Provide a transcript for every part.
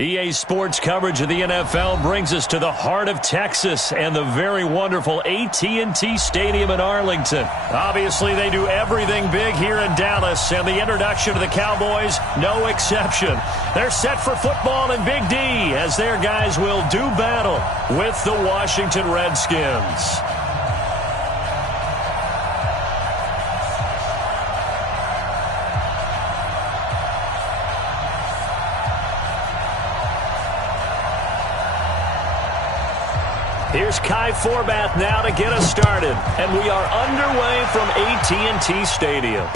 EA Sports coverage of the NFL brings us to the heart of Texas and the very wonderful AT&T Stadium in Arlington. Obviously, they do everything big here in Dallas, and the introduction to the Cowboys, no exception. They're set for football in Big D as their guys will do battle with the Washington Redskins. Here's Kai Forbath now to get us started. And we are underway from AT&T Stadium.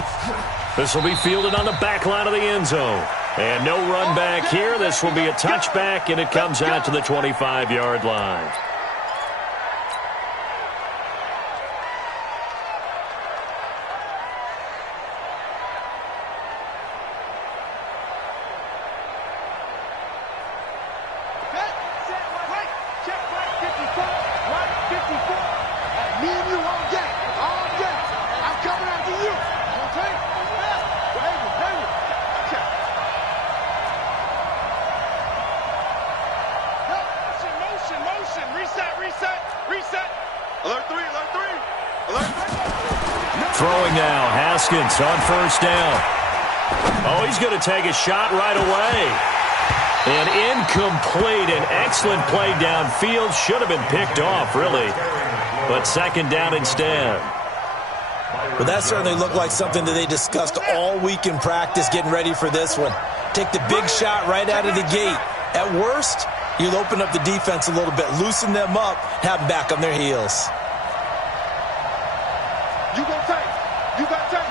This will be fielded on the back line of the end zone. And no run back here. This will be a touchback, and it comes out to the 25-yard line. Throwing now, Haskins on first down. Oh, he's going to take a shot right away. And incomplete, an excellent play downfield. Should have been picked off, really. But second down instead. Well, that certainly looked like something that they discussed all week in practice getting ready for this one. Take the big shot right out of the gate. At worst, you'll open up the defense a little bit, loosen them up, have them back on their heels. You gonna take. You got to take.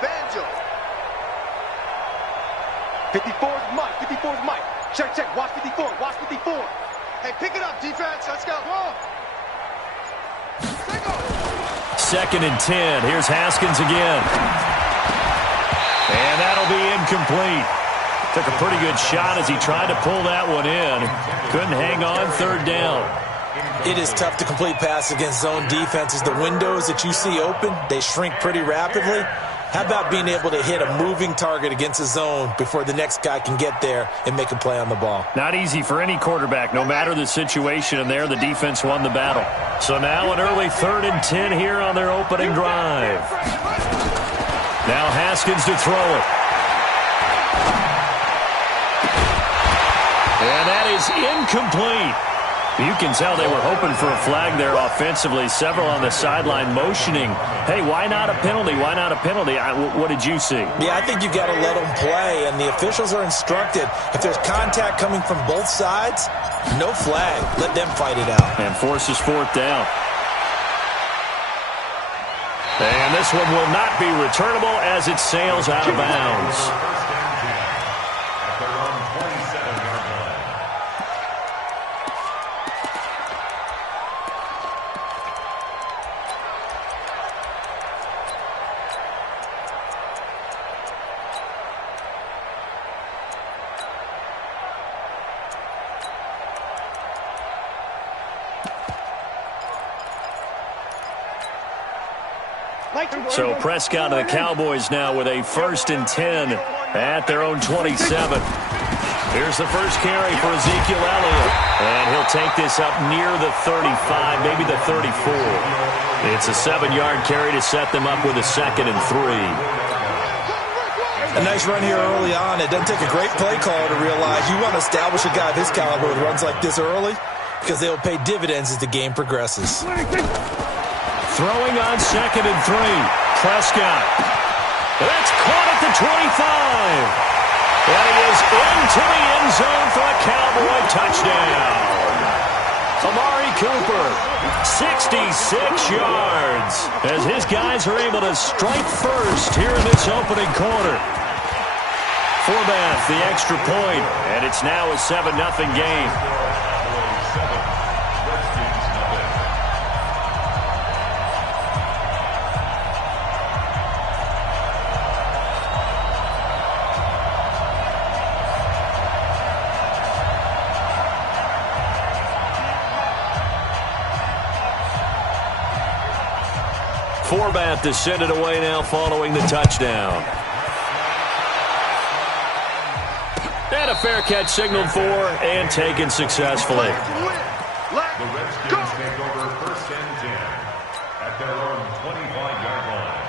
Banjo. 54's Mike. 54's Mike. Check. Watch 54. Hey, pick it up, defense. Let's go. Second and 10. Here's Haskins again. And that'll be incomplete. Took a pretty good shot as he tried to pull that one in. Couldn't hang on, third down. It is tough to complete pass against zone defenses. The windows that you see open, they shrink pretty rapidly. How about being able to hit a moving target against a zone before the next guy can get there and make a play on the ball? Not easy for any quarterback, no matter the situation, and there the defense won the battle. So now an early 3rd and 10 here on their opening drive. Now Haskins to throw it. And that is incomplete. You can tell they were hoping for a flag there offensively. Several on the sideline motioning, hey, why not a penalty? Why not a penalty? What did you see? Yeah, I think you've got to let them play, and the officials are instructed. If there's contact coming from both sides, no flag. Let them fight it out. And forces 4th down. And this one will not be returnable as it sails out of bounds. So Prescott and the Cowboys now with a 1st and 10 at their own 27. Here's the first carry for Ezekiel Elliott. And he'll take this up near the 35, maybe the 34. It's a 7-yard carry to set them up with a 2nd and 3. A nice run here early on. It doesn't take a great play caller to realize you want to establish a guy of his caliber with runs like this early because they'll pay dividends as the game progresses. Throwing on 2nd and 3. Prescott. That's caught at the 25. And he is into the end zone for a Cowboy touchdown. Amari Cooper, 66 yards, as his guys are able to strike first here in this opening quarter. Forbath, the extra point, and it's now a 7-0 game. Horvath to send it away now following the touchdown. And a fair catch signaled for and taken successfully. The Redskins take over 1st and 10 at their own 25-yard line.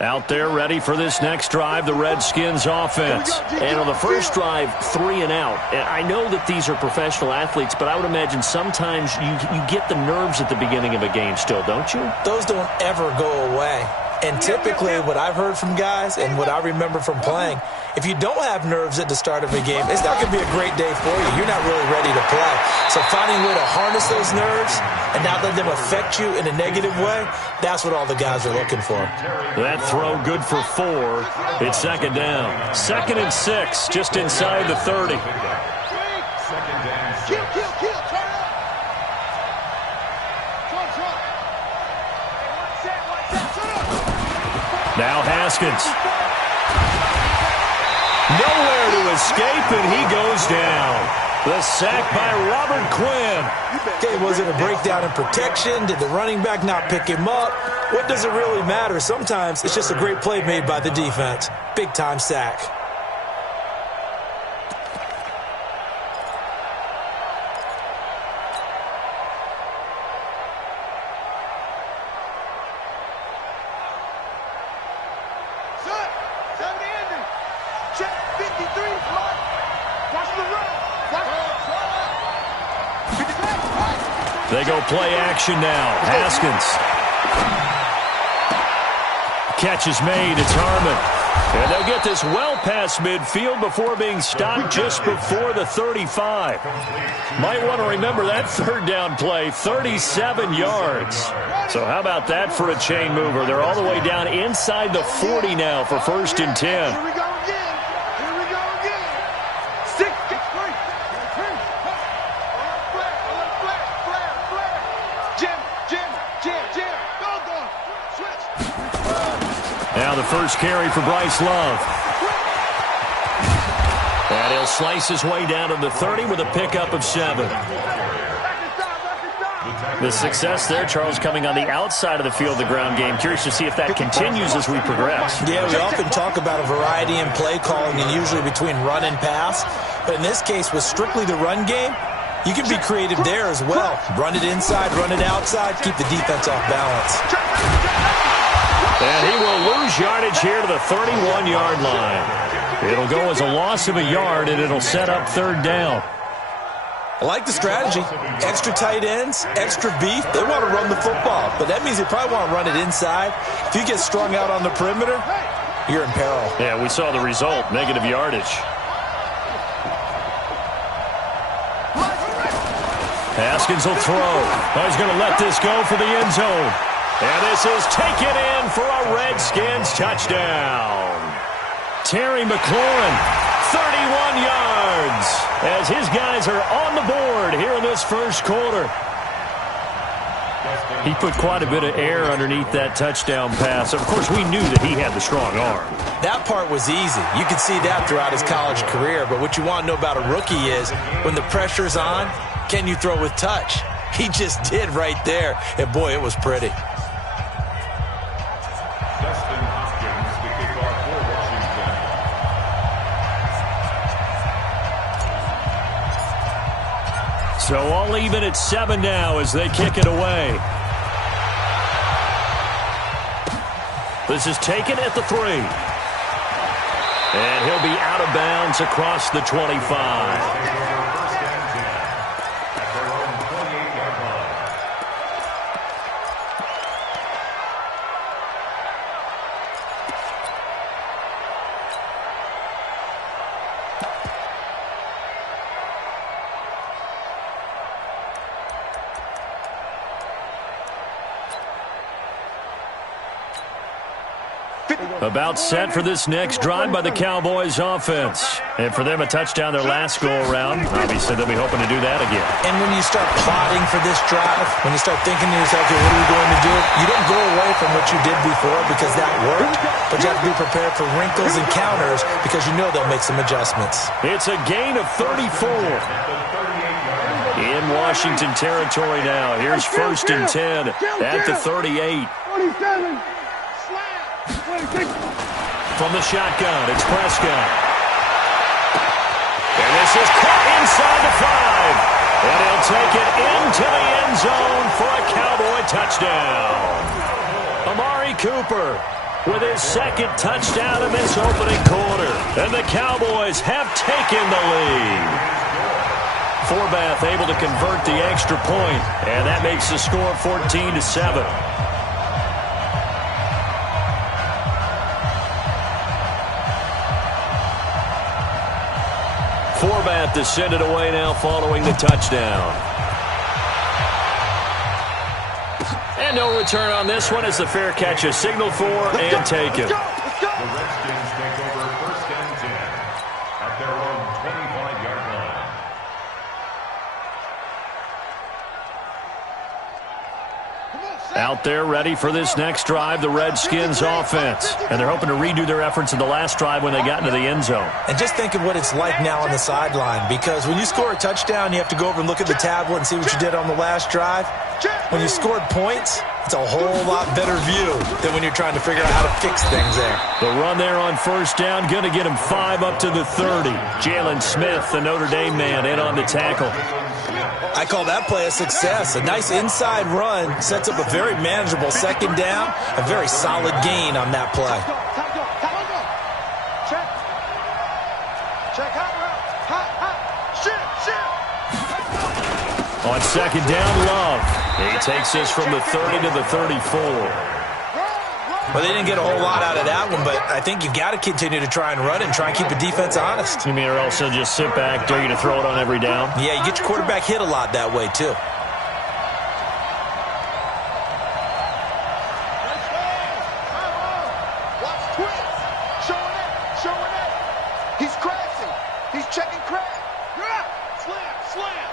Out there ready for this next drive, the Redskins offense. And on the first drive, 3 and out. And I know that these are professional athletes, but I would imagine sometimes you get the nerves at the beginning of a game still, don't you? Those don't ever go away. And typically what I've heard from guys and what I remember from playing, if you don't have nerves at the start of a game, it's not going to be a great day for you. You're not really ready to play. So finding a way to harness those nerves and not let them affect you in a negative way, that's what all the guys are looking for. That throw good for 4. It's second down. 2nd and 6, just inside the 30. Now Haskins. Nowhere to escape, and he goes down. The sack by Robert Quinn. Okay, was it a breakdown in protection? Did the running back not pick him up? What does it really matter? Sometimes it's just a great play made by the defense. Big-time sack. They go play action now. Haskins. Catch is made. It's Harmon. And they'll get this well past midfield before being stopped just before the 35. Might want to remember that 3rd down play, 37 yards. So how about that for a chain mover? They're all the way down inside the 40 now for 1st and 10. Here we go again. Here we go again. 6, get free. Flare. Jim. Go. Switch. Now the first carry for Bryce Love. And he'll slice his way down to the 30 with a pickup of 7. The success there, Charles, coming on the outside of the field, the ground game. Curious to see if that continues as we progress. Yeah, we often talk about a variety in play calling and usually between run and pass. But in this case, with strictly the run game, you can be creative there as well. Run it inside, run it outside, keep the defense off balance. And he will lose yardage here to the 31-yard line. It'll go as a loss of a yard, and it'll set up 3rd down. I like the strategy. Extra tight ends, extra beef. They want to run the football, but that means they probably want to run it inside. If you get strung out on the perimeter, you're in peril. Yeah, we saw the result, negative yardage. Haskins will throw. Oh, he's going to let this go for the end zone. And this is taken in for a Redskins touchdown. Terry McLaurin, 31 yards, as his guys are on the board here in this first quarter. He put quite a bit of air underneath that touchdown pass. Of course, we knew that he had the strong arm. That part was easy. You could see that throughout his college career. But what you want to know about a rookie is when the pressure's on, can you throw with touch? He just did right there. And, boy, it was pretty. So all even at 7 now as they kick it away. This is taken at the 3. And he'll be out of bounds across the 25. About set for this next drive by the Cowboys offense. And for them, a touchdown their last go-around. Obviously, they'll be hoping to do that again. And when you start plotting for this drive, when you start thinking to yourself, okay, what are we going to do? You don't go away from what you did before because that worked, but you have to be prepared for wrinkles and counters because you know they'll make some adjustments. It's a gain of 34. In Washington territory now. Here's 1st and 10 at the 38. From the shotgun, it's Prescott. And this is caught inside the 5. And he'll take it into the end zone for a Cowboy touchdown. Amari Cooper with his 2nd touchdown in this opening quarter. And the Cowboys have taken the lead. Forbath able to convert the extra point, and that makes the score 14-7. Forbath to send it away now following the touchdown. And no return on this one as the fair catch is signaled for and taken. The Redskins take over 1st and 10 at their own 25-yard line. Out there ready for this next drive, the Redskins offense. And they're hoping to redo their efforts in the last drive when they got into the end zone. And just think of what it's like now on the sideline, because when you score a touchdown, you have to go over and look at the tablet and see what you did on the last drive. When you scored points, it's a whole lot better view than when you're trying to figure out how to fix things there. The run there on 1st down, going to get him 5 up to the 30. Jalen Smith, the Notre Dame man, in on the tackle. I call that play a success. A nice inside run sets up a very manageable 2nd down, a very solid gain on that play. On 2nd down, Love. He takes this from the 30 to the 34. Well, they didn't get a whole lot out of that one, but I think you've got to continue to try and run and try and keep the defense honest. You mean or also just sit back, dare you to throw it on every down? Yeah, you get your quarterback hit a lot that way, too. He's crashing. He's checking crash. Slam.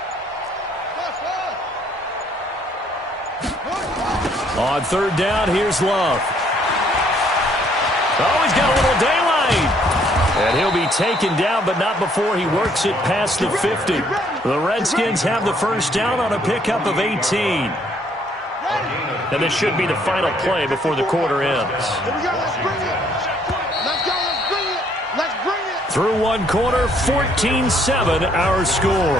On 3rd down, here's Love. Oh, he's got a little daylight. And he'll be taken down, but not before he works it past the 50. The Redskins have the 1st down on a pickup of 18. And this should be the final play before the quarter ends. Here we go. Let's bring it. Let's bring it. Through one quarter, 14-7 our score.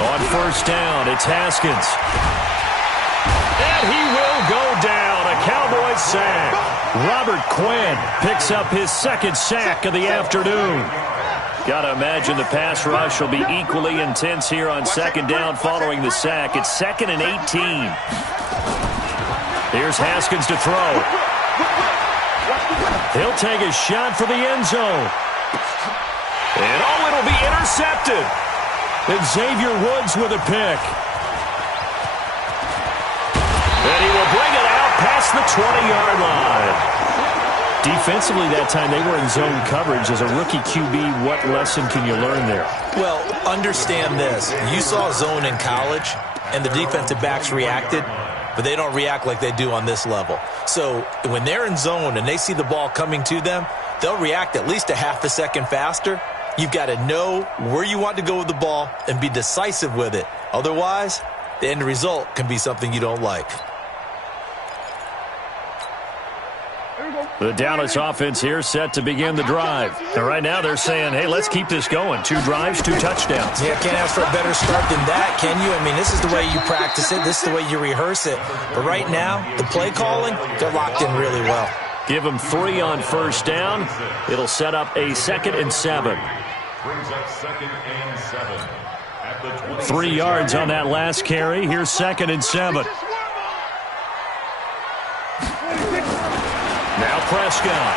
On 1st down, it's Haskins. And he will go down. A Cowboys sack. Robert Quinn picks up his 2nd sack of the afternoon. Got to imagine the pass rush will be equally intense here on 2nd down following the sack. It's 2nd and 18. Here's Haskins to throw. He'll take a shot for the end zone. And oh, it'll be intercepted. And Xavier Woods with a pick. And he will bring it out past the 20-yard line. Defensively that time, they were in zone coverage. As a rookie QB, what lesson can you learn there? Well, understand this. You saw zone in college, and the defensive backs reacted, but they don't react like they do on this level. So when they're in zone and they see the ball coming to them, they'll react at least a half a second faster. You've got to know where you want to go with the ball and be decisive with it. Otherwise, the end result can be something you don't like. The Dallas offense here set to begin the drive. And right now they're saying, hey, let's keep this going. 2 drives, 2 touchdowns. Yeah, can't ask for a better start than that, can you? I mean, this is the way you practice it. This is the way you rehearse it. But right now, the play calling, they're locked in really well. Give them 3 on 1st down. It'll set up a 2nd and 7. Brings up 2nd and 7. At the 20. 3 yards on that last carry. Here's 2nd and 7. Now Prescott.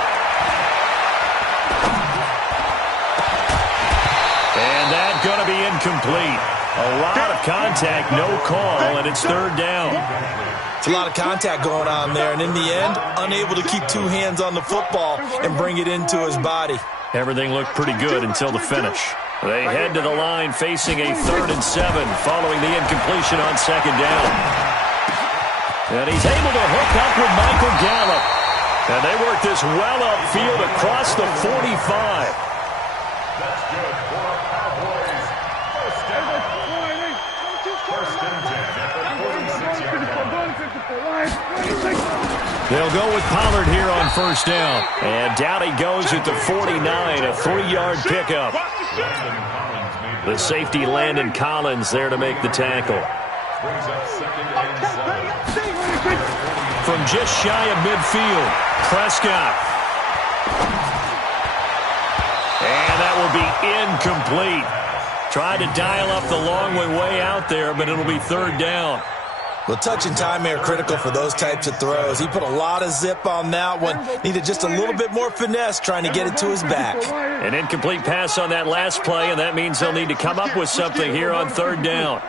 And that's going to be incomplete. A lot of contact, no call, and it's 3rd down. It's a lot of contact going on there, and in the end, unable to keep 2 hands on the football and bring it into his body. Everything looked pretty good until the finish. They head to the line facing a 3rd and 7 following the incompletion on 2nd down. And he's able to hook up with Michael Gallup. And they work this well upfield across the 45. That's good for a Cowboys first down. First and 10 at the 46-yard line. They'll go with Pollard here on 1st down. And down he goes at the 49, a 3-yard pickup. The safety Landon Collins there to make the tackle. Brings up 2nd and 7. From just shy of midfield, Prescott. And that will be incomplete. Tried to dial up the long way out there, but it'll be 3rd down. Well, touch and time are critical for those types of throws. He put a lot of zip on that one. Needed just a little bit more finesse trying to get it to his back. An incomplete pass on that last play, and that means they'll need to come up with something here on 3rd down.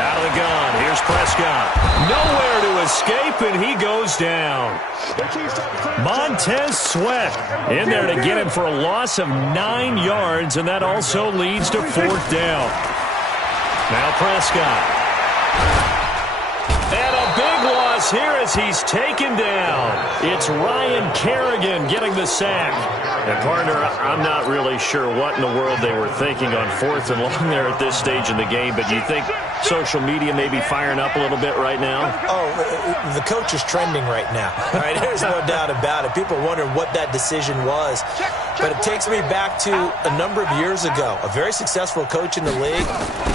Out of the gun. Here's Prescott. Nowhere to escape, and he goes down. Montez Sweat in there to get him for a loss of 9 yards, and that also leads to 4th down. Now Prescott. And a big loss here as he's taken down. It's Ryan Kerrigan getting the sack. And, partner, I'm not really sure what in the world they were thinking on 4th and long there at this stage in the game, but do you think social media may be firing up a little bit right now? Oh, the coach is trending right now. All right, there's no doubt about it. People wonder what that decision was. But it takes me back to a number of years ago. A very successful coach in the league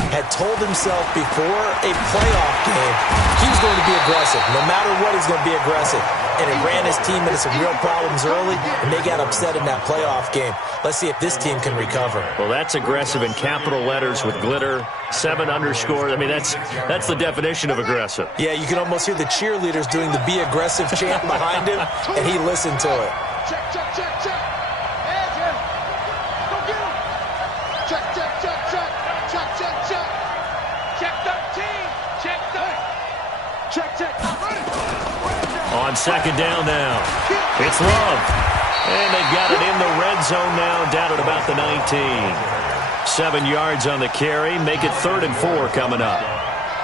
had told himself before a playoff game he was going to be aggressive. No matter what, he's going to be aggressive. And it ran his team into some real problems early, and they got upset in that playoff game. Let's see if this team can recover. Well, that's aggressive in capital letters with glitter, 7 underscore. I mean, that's the definition of aggressive. Yeah, you can almost hear the cheerleaders doing the be aggressive chant behind him, and he listened to it. Check, check, check, check. Edge. Go get him. Check, check, check, check. Check, check, check. Check 13. Check 13. Check, check. On 2nd down now, it's Love. And they've got it in the red zone now, down at about the 19. 7 yards on the carry, make it 3rd and 4 coming up.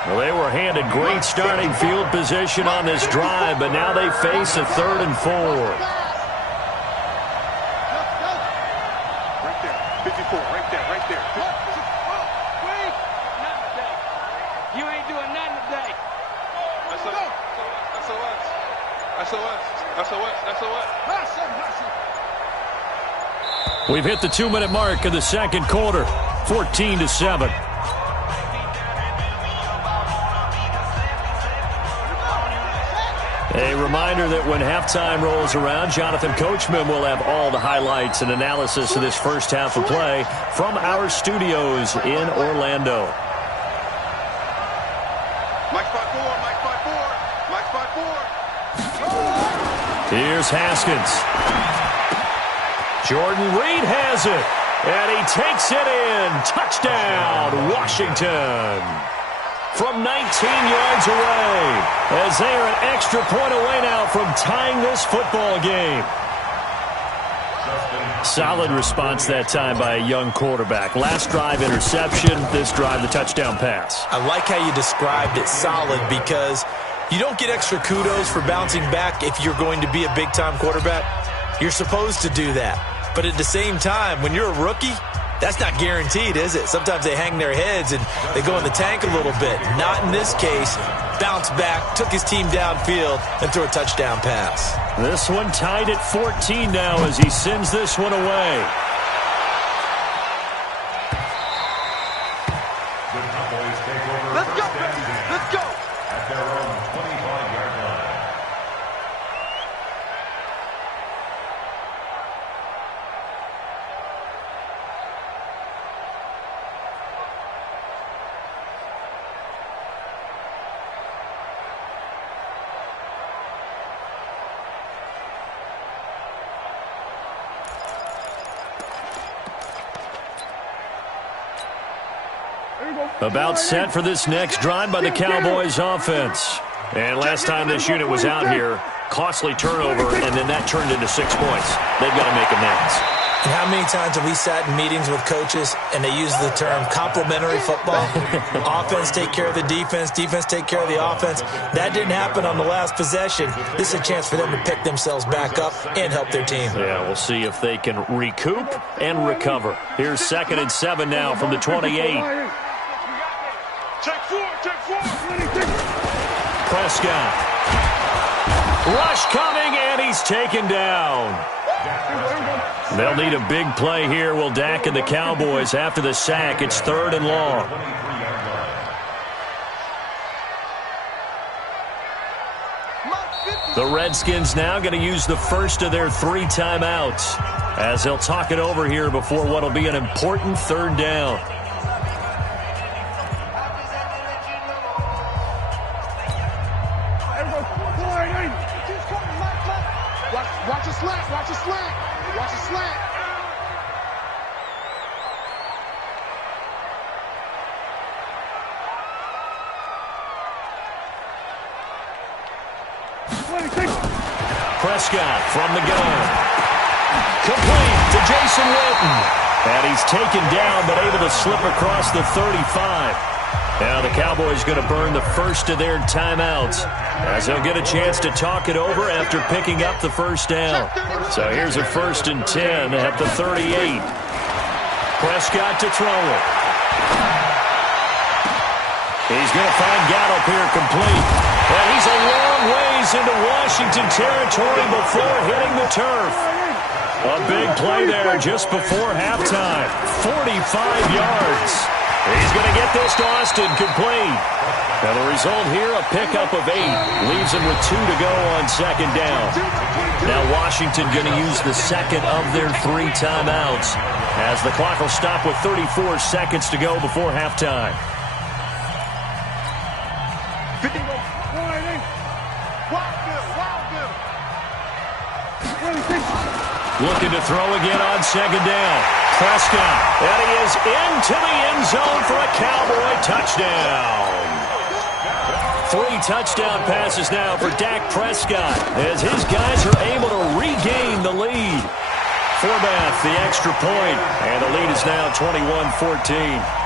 Well, they were handed great starting field position on this drive, but now they face a 3rd and 4. Right there. 54. Right there. Right there. Wait. Not today. You ain't doing nothing today. We've hit the 2-minute mark of the 2nd quarter, 14-7. A reminder that when halftime rolls around, Jonathan Coachman will have all the highlights and analysis of this first half of play from our studios in Orlando. Mike spot 4. Mike spot 4. Mike spot 4. Here's Haskins. Jordan Reed has it, and he takes it in. Touchdown, Washington. From 19 yards away, as they are an extra point away now from tying this football game. Solid response that time by a young quarterback. Last drive, interception. This drive, the touchdown pass. I like how you described it, solid, because you don't get extra kudos for bouncing back if you're going to be a big-time quarterback. You're supposed to do that. But at the same time, when you're a rookie, that's not guaranteed, is it? Sometimes they hang their heads and they go in the tank a little bit. Not in this case. Bounced back, took his team downfield, and threw a touchdown pass. This one tied at 14 now as he sends this one away. The Cowboys take over. Let's go, baby. Let's go. At their own 25-yard line. About set for this next drive by the Cowboys offense. And last time this unit was out here, costly turnover, and then that turned into 6 points. They've got to make amends. And how many times have we sat in meetings with coaches and they use the term complementary football? Offense take care of the defense, defense take care of the offense. That didn't happen on the last possession. This is a chance for them to pick themselves back up and help their team. Yeah, we'll see if they can recoup and recover. Here's 2nd and 7 now from the 28. Check four. Prescott. Rush coming, and he's taken down. They'll need a big play here. Will Dak and the Cowboys after the sack. It's 3rd and long. The Redskins now going to use the first of their 3 timeouts as they'll talk it over here before what will be an important 3rd down. Watch a slant. Watch a slant. Prescott from the gun. Complete to Jason Witten. And he's taken down but able to slip across the 35. Now the Cowboys going to burn the first of their timeouts as they'll get a chance to talk it over after picking up the first down. So here's a 1st and 10 at the 38. Prescott to throw it. He's going to find Gallup here complete. And he's a long ways into Washington territory before hitting the turf. A big play there just before halftime. 45 yards. He's going to get this to Austin complete. Now the result here, a pickup of 8. Leaves him with 2 to go on 2nd down. Now Washington going to use the 2nd of their 3 timeouts as the clock will stop with 34 seconds to go before halftime. Looking to throw again on 2nd down. Prescott, and he is into the end zone for a Cowboy touchdown. 3 touchdown passes now for Dak Prescott as his guys are able to regain the lead. Forbath, the extra point, and the lead is now 21-14.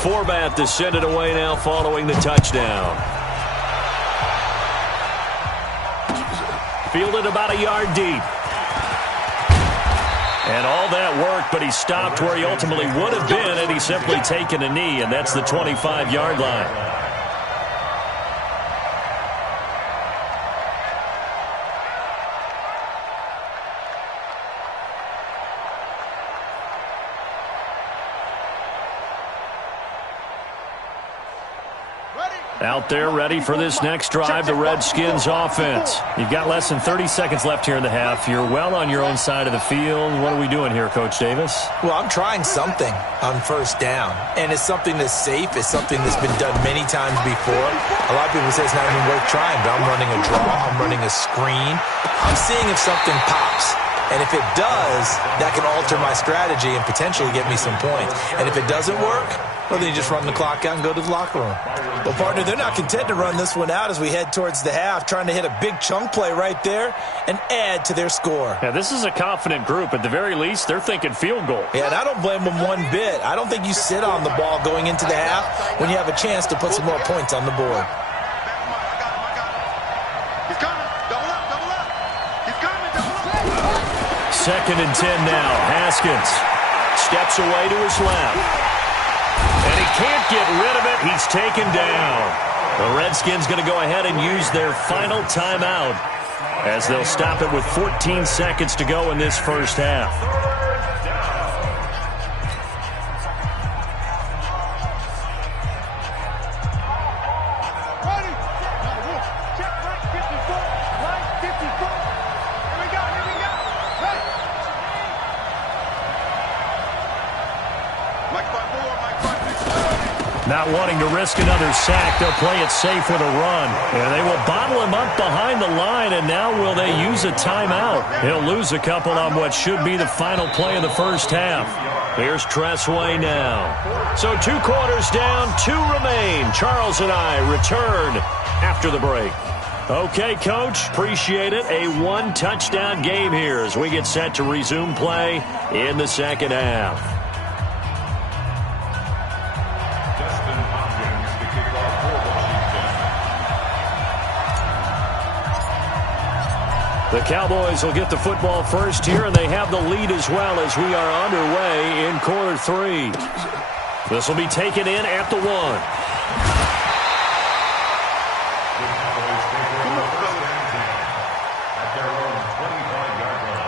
Forbath to send it away now following the touchdown. Fielded about a yard deep. And all that work, but he stopped where he ultimately would have been had he simply taken a knee, and that's the 25-yard line. Out there ready for this next drive, the Redskins offense. You've got less than 30 seconds left here in the half. You're well on your own side of the field. What are we doing here, Coach Davis? Well, I'm trying something on 1st down, and it's something that's safe. It's something that's been done many times before. A lot of people say it's not even worth trying, but I'm running a draw. I'm running a screen. I'm seeing if something pops. And if it does, that can alter my strategy and potentially get me some points. And if it doesn't work, well, then you just run the clock out and go to the locker room. Well, partner, they're not content to run this one out as we head towards the half, trying to hit a big chunk play right there and add to their score. Yeah, this is a confident group. At the very least, they're thinking field goal. Yeah, and I don't blame them one bit. I don't think you sit on the ball going into the half when you have a chance to put some more points on the board. He's coming. Double up. He's coming. Double up. 2nd and 10 now. Haskins steps away to his left. And he can't get rid of it. He's taken down. The Redskins going to go ahead and use their final timeout as they'll stop it with 14 seconds to go in this first half. Not wanting to risk another sack, they'll play it safe with a run. And they will bottle him up behind the line, and now will they use a timeout? He'll lose a couple on what should be the final play of the first half. Here's Tressway now. So 2 quarters down, 2 remain. Charles and I return after the break. Okay, Coach, appreciate it. A 1-touchdown game here as we get set to resume play in the second half. The Cowboys will get the football first here, and they have the lead as well as we are underway in quarter 3. This will be taken in at the 1. At their own 25-yard line.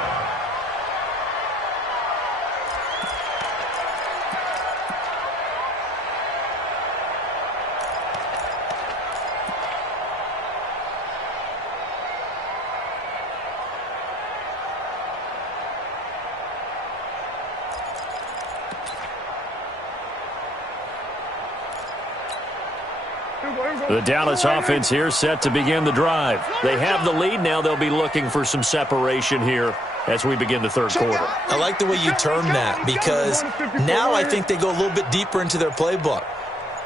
The Dallas offense here set to begin the drive. They have the lead. Now they'll be looking for some separation here as we begin the third quarter. I like the way you term that because now I think they go a little bit deeper into their playbook.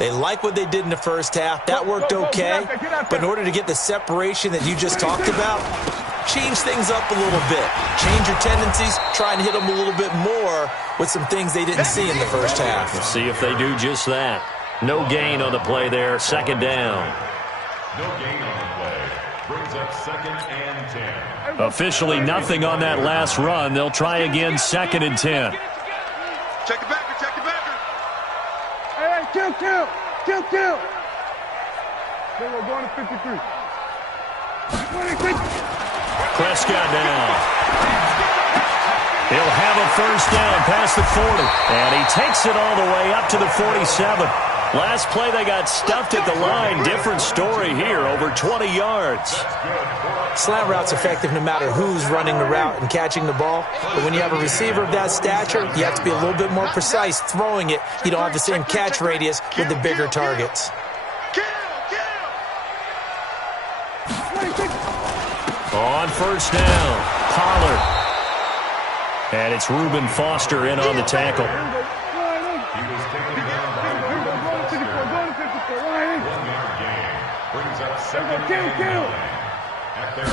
They like what they did in the first half. That worked okay. But in order to get the separation that you just talked about, change things up a little bit. Change your tendencies. Try and hit them a little bit more with some things they didn't see in the first half. Let's see if they do just that. No gain on the play there. Second down. No gain on the play. Brings up 2nd and 10. Officially nothing on that last run. They'll try again 2nd and 10. Check the backer, check the backer. Hey, kill. Then we're going to 53. Prescott now. He'll have a first down past the 40. And he takes it all the way up to the 47. Last play they got stuffed at the line. Different story here, over 20 yards. Slant route's effective no matter who's running the route and catching the ball. But when you have a receiver of that stature, you have to be a little bit more precise throwing it. You don't have the same catch radius with the bigger targets. On first down, Pollard. And it's Reuben Foster in on the tackle. He was taken down by Reuben Foster. 1-yard gain. Brings up 2nd and 9. At their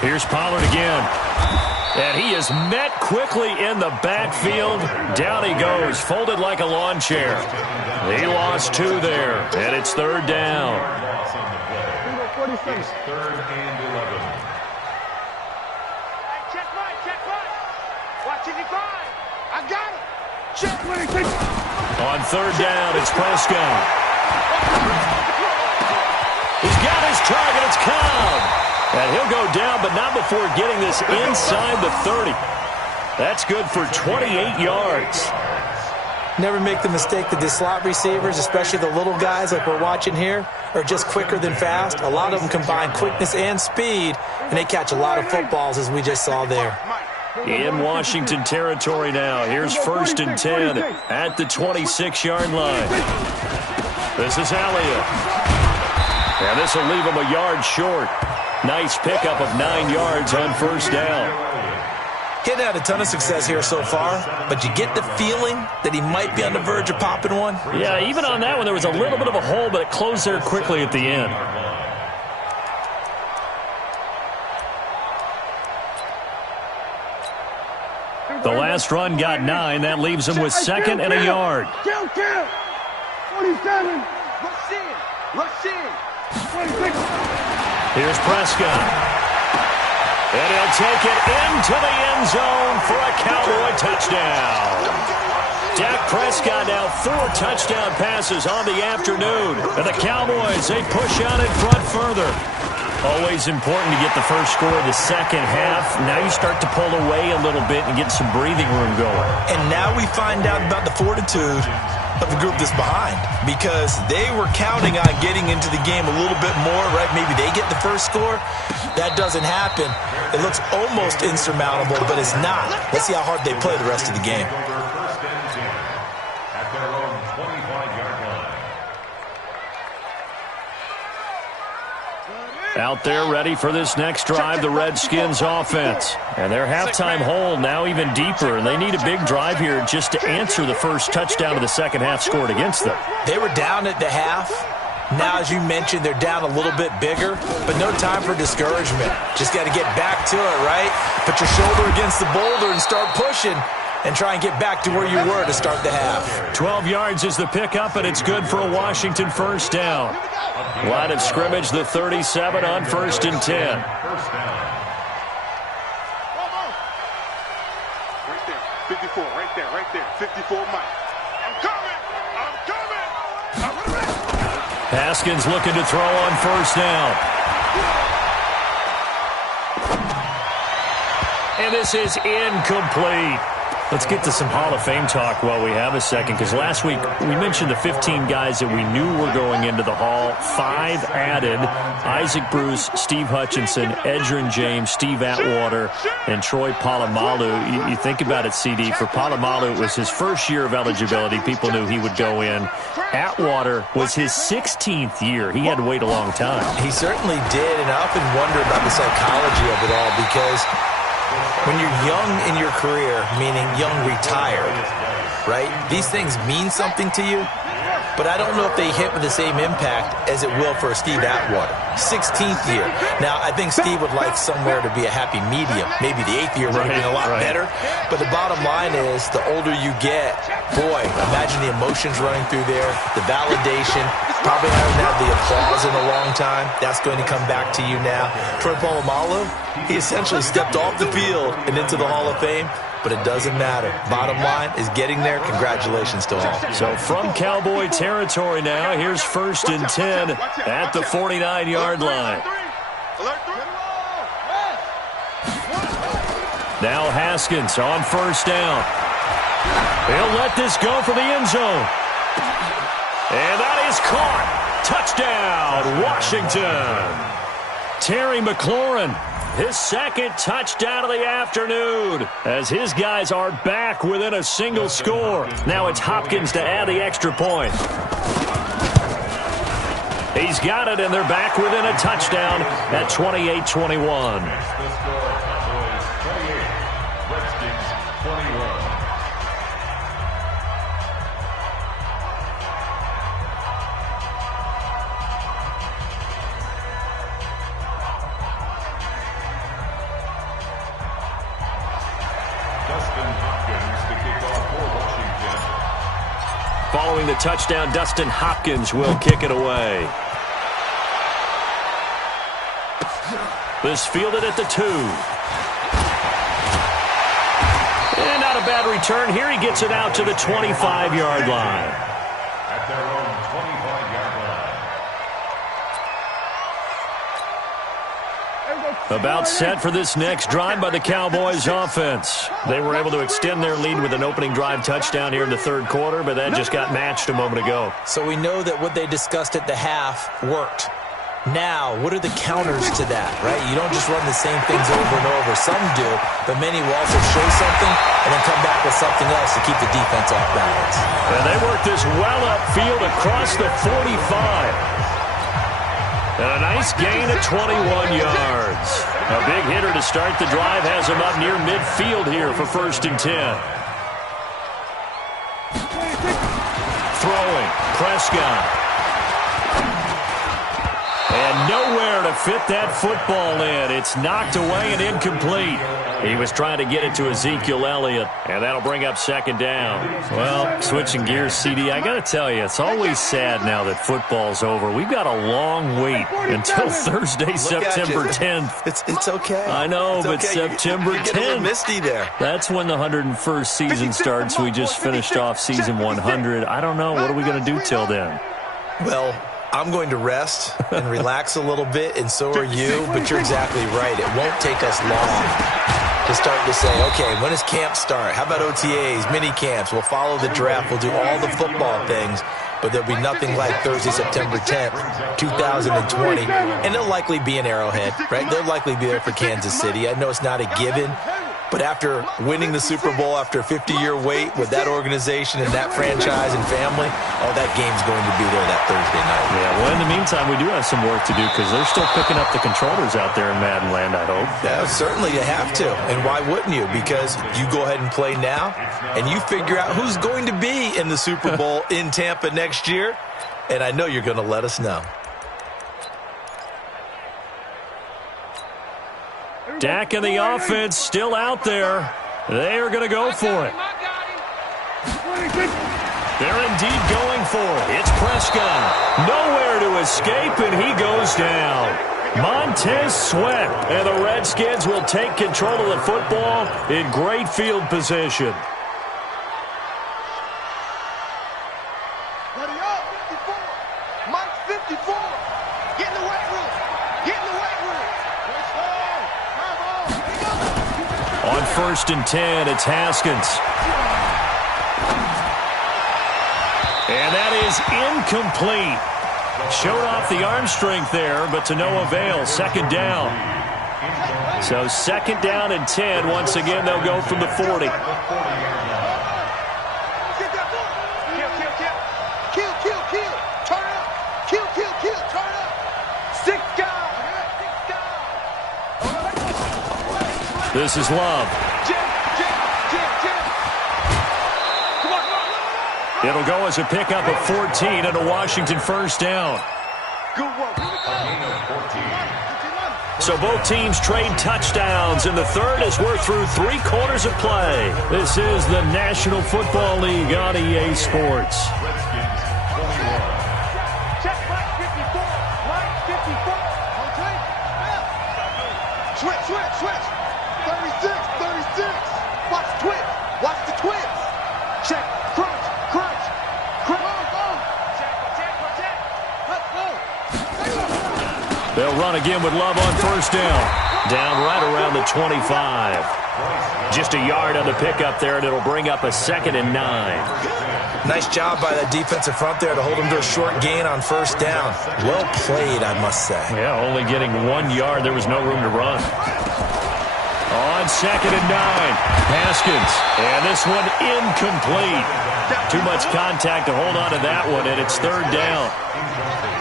Here's Pollard again. And he is met quickly in the backfield. Down he goes, folded like a lawn chair. He lost 2 there, and it's 3rd down. loss on the play. It's 3rd and 11. Check right. Watch it, divide. I got it. Check. On 3rd down, it's Prescott. He's got his target. It's Cobb. And he'll go down, but not before getting this inside the 30. That's good for 28 yards. Never make the mistake that the slot receivers, especially the little guys like we're watching here, are just quicker than fast. A lot of them combine quickness and speed, and they catch a lot of footballs, as we just saw there. In Washington territory now. Here's 1st and 10 at the 26-yard line. This is Elliott. And this will leave him a yard short. Nice pickup of 9 yards on first down. He'd had a ton of success here so far, but you get the feeling that he might be on the verge of popping one. Yeah, even on that one, there was a little bit of a hole, but it closed there quickly at the end. The last run got 9. That leaves him with 2nd and a yard. Kill. 47. Rush in. 26. Here's Prescott. And he'll take it into the end zone for a Cowboy touchdown. Dak Prescott now 4 touchdown passes on the afternoon. And the Cowboys, they push out in front further. Always important to get the first score of the second half. Now you start to pull away a little bit and get some breathing room going. And now we find out about the fortitude of the group that's behind, because they were counting on getting into the game a little bit more, right? Maybe they get the first score. That doesn't happen. It looks almost insurmountable, but it's not. Let's see how hard they play the rest of the game. First and 10 at their own 25-yard line. Out there ready for this next drive, the Redskins offense. And their halftime hole now even deeper, and they need a big drive here just to answer the first touchdown of the second half scored against them. They were down at the half. Now, as you mentioned, they're down a little bit bigger, but no time for discouragement. Just got to get back to it, right? Put your shoulder against the boulder and start pushing and try and get back to where you were to start the half. 12 yards is the pickup, and it's good for a Washington first down. Line of scrimmage, the 37 on 1st and 10. Right there, 54, right there, 54 Mike. I'm coming! Haskins looking to throw on first down. And this is incomplete. Let's get to some Hall of Fame talk while we have a second, because last week we mentioned the 15 guys that we knew were going into the Hall. 5 added: Isaac Bruce, Steve Hutchinson, Edgerrin James, Steve Atwater, and Troy Polamalu. You think about it, CD. For Polamalu, it was his first year of eligibility. People knew he would go in. Atwater was his 16th year. He had to wait a long time. He certainly did, and I often wonder about the psychology of it all, because when you're young in your career, meaning young retired, right, these things mean something to you, but I don't know if they hit with the same impact as it will for Steve Atwater. 16th year. Now, I think Steve would like somewhere to be a happy medium. Maybe the 8th year would have been a lot better. But the bottom line is, the older you get, boy, imagine the emotions running through there, the validation. Probably haven't had the applause in a long time. That's going to come back to you now. Troy Polamalu, he essentially stepped off the field and into the Hall of Fame. But it doesn't matter. Bottom line is getting there. Congratulations to all. So from Cowboy territory now, here's 1st and 10 at the 49-yard line. Now Haskins on first down. He'll let this go for the end zone. And that is caught. Touchdown, Washington. Terry McLaurin, his second touchdown of the afternoon, as his guys are back within a single score. Now it's Hopkins to add the extra point. He's got it, and they're back within a touchdown at 28-21. Following the touchdown, Dustin Hopkins will kick it away. This fielded at the 2. And not a bad return. Here he gets it out to the 25-yard line. At their own 25-yard line. About set for this next drive by the Cowboys offense. They were able to extend their lead with an opening drive touchdown here in the third quarter, but that just got matched a moment ago. So we know that what they discussed at the half worked. Now, what are the counters to that, right? You don't just run the same things over and over. Some do, but many will also show something and then come back with something else to keep the defense off balance. And they work this well upfield across the 45. And a nice gain of 21 yards. A big hitter to start the drive has him up near midfield here for 1st and 10. Throwing, Prescott. And nowhere to fit that football in. It's knocked away and incomplete. He was trying to get it to Ezekiel Elliott, and that'll bring up 2nd down. Well, switching gears, CD, I got to tell you, it's always sad now that football's over. We've got a long wait until Thursday, September 10th. It's okay. I know, it's but okay. September 10th. You're getting a little misty there. That's when the 101st season starts. We just finished off season 100. I don't know. What are we going to do till then? Well, I'm going to rest and relax a little bit, and so are you, but you're exactly right. It won't take us long to start to say, okay, when does camp start? How about OTAs, mini camps? We'll follow the draft. We'll do all the football things, but there'll be nothing like Thursday, September 10th, 2020, and they'll likely be in Arrowhead, right? They'll likely be there for Kansas City. I know it's not a given, But after winning the Super Bowl after a 50-year wait with that organization and that franchise and family, oh, that game's going to be there that Thursday night. Yeah, well, in the meantime, we do have some work to do because they're still picking up the controllers out there in Madden Land, I hope. Yeah, certainly you have to. And why wouldn't you? Because you go ahead and play now, and you figure out who's going to be in the Super Bowl in Tampa next year, and I know you're going to let us know. Dak and the offense still out there. They are going to go for it. They're indeed going for it. It's Prescott. Nowhere to escape, and he goes down. Montez Sweat. And the Redskins will take control of the football in great field position. Ready up, 54. Mike 54. Get in the weight room. Get in the weight room. On 1st and 10, it's Haskins. And that is incomplete. Showed off the arm strength there, but to no avail. 2nd down. So 2nd down and 10. Once again, they'll go from the 40. Kill. Turn up. Kill. Turn up. 6 guys. This is Love. It'll go as a pickup of 14 and a Washington 1st down. Good work. So both teams trade touchdowns in the 3rd as we're through 3 quarters of play. This is the National Football League on EA Sports. Check Mike 54. Mike 54. Okay. Switch. 36. Watch the twins. Check. Crunch. They'll run again with Love on 1st down. Down right around the 25. Just a yard on the pickup there, and it'll bring up a 2nd and 9. Nice job by that defensive front there to hold him to a short gain on 1st down. Well played, I must say. Yeah, only getting 1 yard. There was no room to run. On 2nd and 9, Haskins. And this one incomplete. Too much contact to hold on to that one, and it's 3rd down.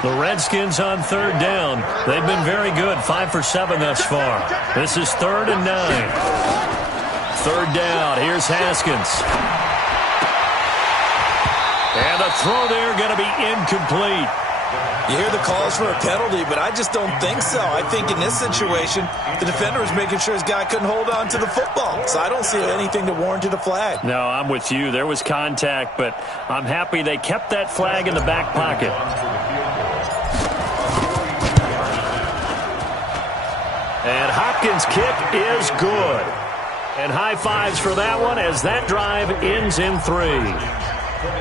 The Redskins on 3rd down. They've been very good, 5 for 7 thus far. This is 3rd and 9. 3rd down, here's Haskins. And the throw there going to be incomplete. You hear the calls for a penalty, but I just don't think so. I think in this situation, the defender was making sure his guy couldn't hold on to the football. So I don't see anything that warranted a flag. No, I'm with you. There was contact, but I'm happy they kept that flag in the back pocket. And Hopkins' kick is good. And high fives for that one as that drive ends in 3.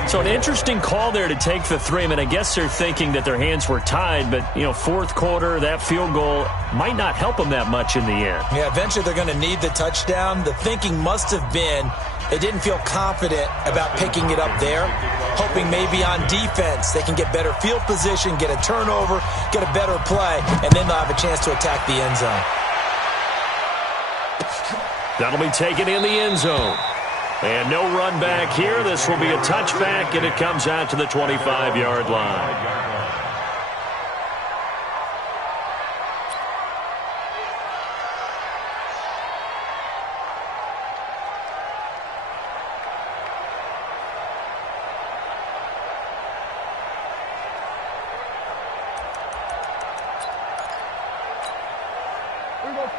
So an interesting call there to take the 3. I mean, I guess they're thinking that their hands were tied, but, 4th quarter, that field goal might not help them that much in the end. Yeah, eventually they're going to need the touchdown. The thinking must have been they didn't feel confident about picking it up there, hoping maybe on defense they can get better field position, get a turnover, get a better play, and then they'll have a chance to attack the end zone. That'll be taken in the end zone. And no run back here. This will be a touchback, and it comes out to the 25-yard line.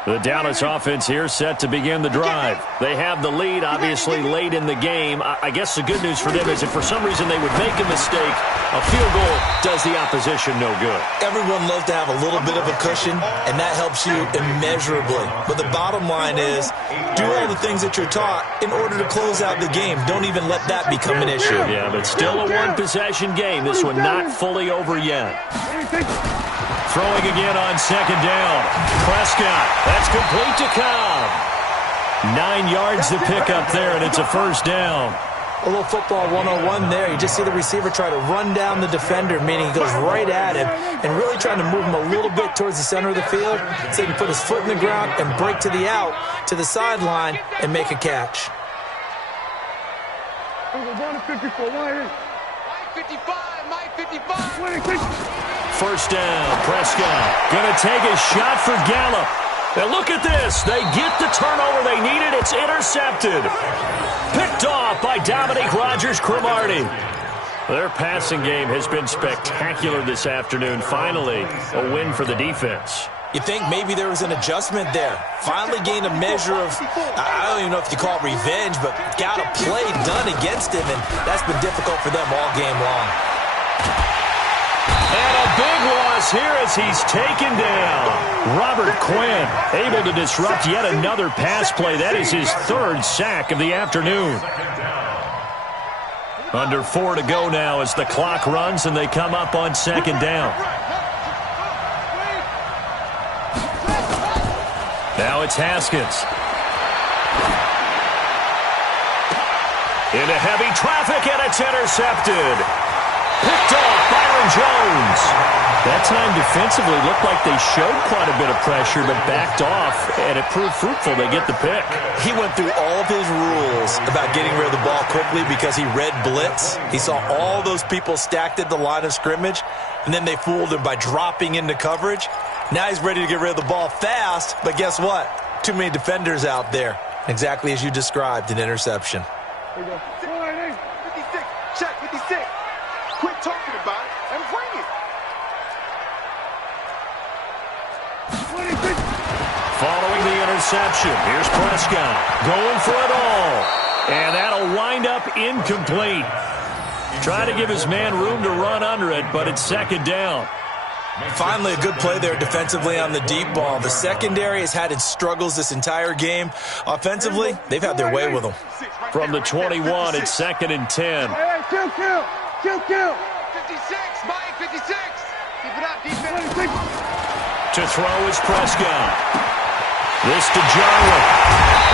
The Dallas offense here set to begin the drive. They have the lead, obviously, late in the game. I guess the good news for them is if for some reason they would make a mistake, a field goal does the opposition no good. Everyone loves to have a little bit of a cushion, and that helps you immeasurably. But the bottom line is, do all the things that you're taught in order to close out the game. Don't even let that become an issue. Yeah, but still a one-possession game. This one not fully over yet. Throwing again on 2nd down. Prescott. That's complete to Cobb. 9 yards to pick up there, and it's a 1st down. A little football 101 there. You just see the receiver try to run down the defender, meaning he goes right at him and really trying to move him a little bit towards the center of the field so he can put his foot in the ground and break to the out, to the sideline, and make a catch. First down, Prescott gonna take a shot for Gallup. And look at this. They get the turnover they needed. It's intercepted. Picked off by Dominique Rodgers-Cromartie. Their passing game has been spectacular this afternoon. Finally, a win for the defense. You think maybe there was an adjustment there. Finally gained a measure of, I don't even know if you call it revenge, but got a play done against him, and that's been difficult for them all game long. And a big loss here as he's taken down. Robert Quinn able to disrupt yet another pass play. That is his third sack of the afternoon. Under 4 to go now as the clock runs and they come up on second down. Now it's Haskins. Into heavy traffic, and it's intercepted. Picked off Byron Jones. That time defensively looked like they showed quite a bit of pressure, but backed off, and it proved fruitful. They get the pick. He went through all of his rules about getting rid of the ball quickly because he read blitz. He saw all those people stacked at the line of scrimmage, and then they fooled him by dropping into coverage. Now he's ready to get rid of the ball fast, but guess what? Too many defenders out there. Exactly as you described, an interception. 56, check 56. Quit talking about it and bring it. Following the interception, here's Prescott going for it all. And that'll wind up incomplete. Trying to give his man room to run under it, but it's second down. Finally, a good play there defensively on the deep ball. The secondary has had its struggles this entire game. Offensively, they've had their way with them. From the 21, it's second and 10. Hey, kill. 56, Mike, 56. Keep it up, defense. To throw is Prescott. This to Jarwin.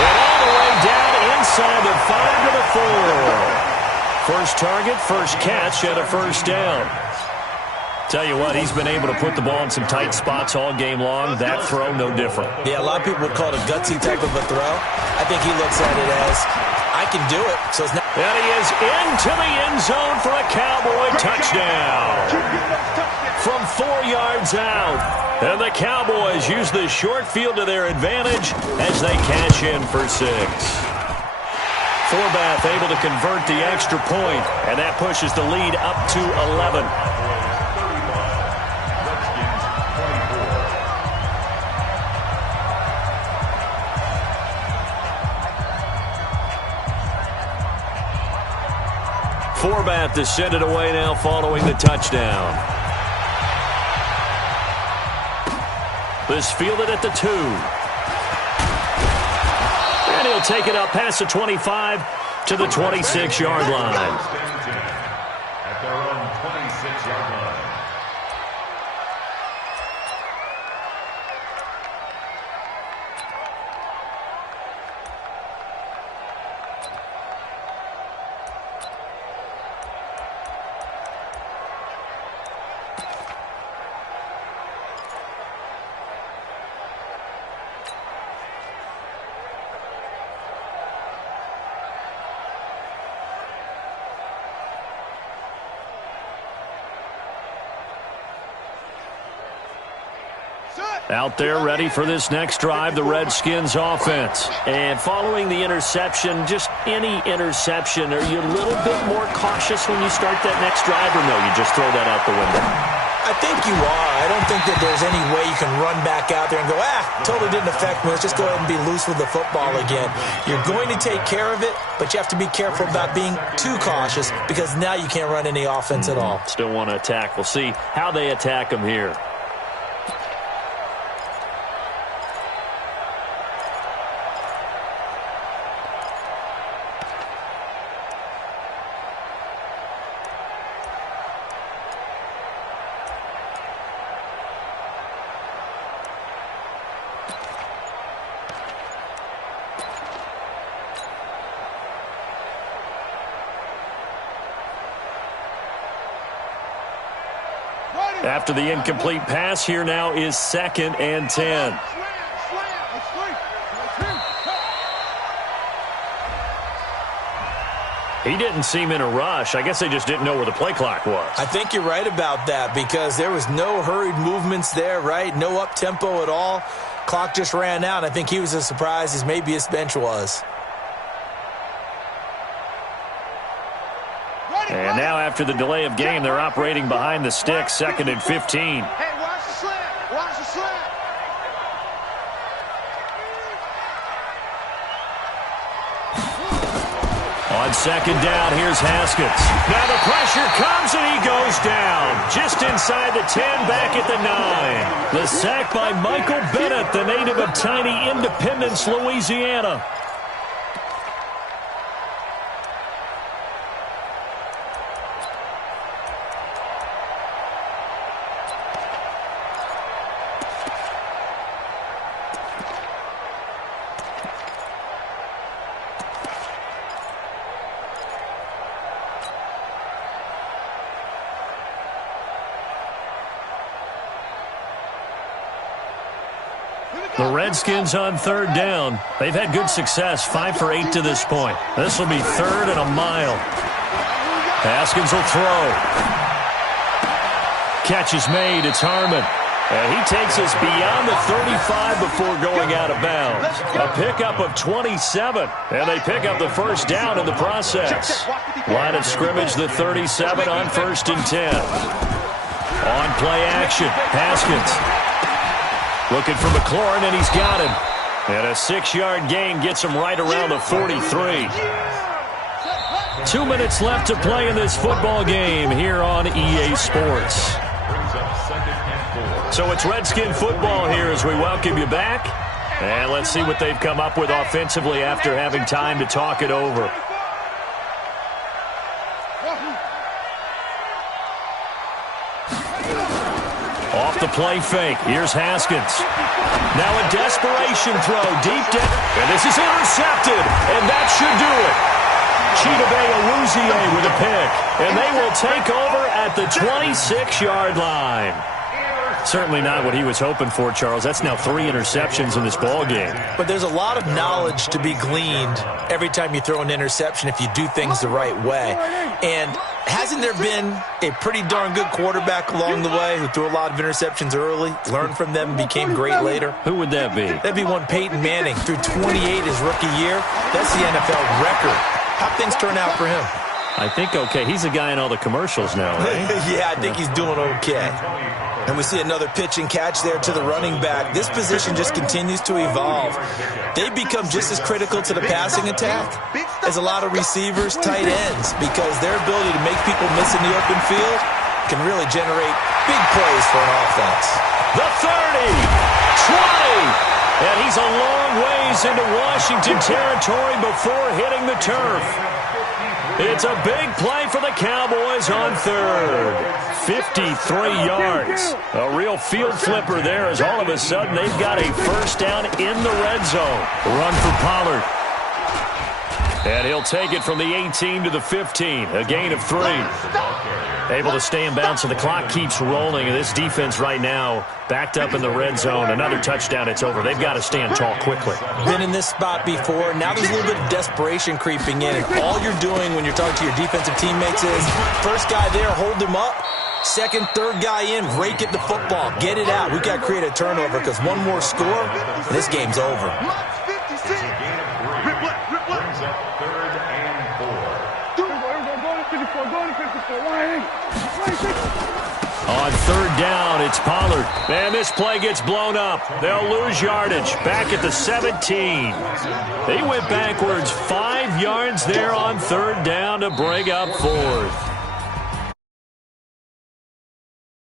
And all the way down inside the 5 to the 4. First target, first catch, and a first down. Tell you what, he's been able to put the ball in some tight spots all game long. That throw, no different. Yeah, a lot of people would call it a gutsy type of a throw. I think he looks at it as, I can do it. So it's not. And he is into the end zone for a Cowboy touchdown. From 4 yards out. And the Cowboys use the short field to their advantage as they cash in for 6. Forbath able to convert the extra point, and that pushes the lead up to 11. Forbath to send it away now following the touchdown. This fielded at the 2. And he'll take it up past the 25 to the 26-yard line. At their own 26-yard line. Out there ready for this next drive, the Redskins offense. And following the interception, just any interception, are you a little bit more cautious when you start that next drive, or no, you just throw that out the window? I think you are. I don't think that there's any way you can run back out there and go, totally didn't affect me. Let's just go ahead and be loose with the football again. You're going to take care of it, but you have to be careful about being too cautious because now you can't run any offense at all. Still want to attack. We'll see how they attack them here. After the incomplete pass, here now is 2nd and 10. He didn't seem in a rush. I guess they just didn't know where the play clock was. I think you're right about that because there was no hurried movements there, right? No up-tempo at all. Clock just ran out. I think he was as surprised as maybe his bench was. And now after the delay of game, they're operating behind the stick, 2nd and 15. Hey, watch the slant. Watch the slant. On 2nd down, here's Haskins. Now the pressure comes and he goes down. Just inside the 10, back at the 9. The sack by Michael Bennett, the native of tiny Independence, Louisiana. The Redskins on 3rd down. They've had good success, 5 for 8 to this point. This will be 3rd and a mile. Haskins will throw. Catch is made. It's Harmon. And he takes us beyond the 35 before going out of bounds. A pickup of 27. And they pick up the 1st down in the process. Line of scrimmage, the 37 on 1st and 10. On play action, Haskins. Looking for McLaurin, and he's got him. And a 6-yard gain gets him right around the 43. 2 minutes left to play in this football game here on EA Sports. So it's Redskin football here as we welcome you back. And let's see what they've come up with offensively after having time to talk it over. Off the play fake. Here's Haskins. Now a desperation throw deep down. And this is intercepted. And that should do it. Chidobe Awuzie with a pick. And they will take over at the 26-yard line. Certainly not what he was hoping for, Charles. That's now 3 interceptions in this ball game. But there's a lot of knowledge to be gleaned every time you throw an interception if you do things the right way. And hasn't there been a pretty darn good quarterback along the way who threw a lot of interceptions early, learned from them, and became great later? Who would that be? That'd be one Peyton Manning. Threw 28 his rookie year. That's the NFL record. How'd things turn out for him? I think okay. He's a guy in all the commercials now, right? Yeah, I think he's doing okay. And we see another pitch and catch there to the running back. This position just continues to evolve. They become just as critical to the passing attack as a lot of receivers, tight ends, because their ability to make people miss in the open field can really generate big plays for an offense. The 30, 20, and he's a long ways into Washington territory before hitting the turf. It's a big play for the Cowboys on 3rd. 53 yards. A real field flipper there as all of a sudden they've got a 1st down in the red zone. Run for Pollard. And he'll take it from the 18 to the 15. A gain of 3. Able to stay in bounds, so the clock keeps rolling. And this defense right now backed up in the red zone. Another touchdown, it's over. They've got to stand tall quickly. Been in this spot before. Now there's a little bit of desperation creeping in. And all you're doing when you're talking to your defensive teammates is, first guy there, hold him up. Second, third guy in, rake at the football. Get it out. We've got to create a turnover because one more score, and this game's over. On 3rd down, it's Pollard. And this play gets blown up. They'll lose yardage. Back at the 17. They went backwards 5 yards there on 3rd down to bring up 4th.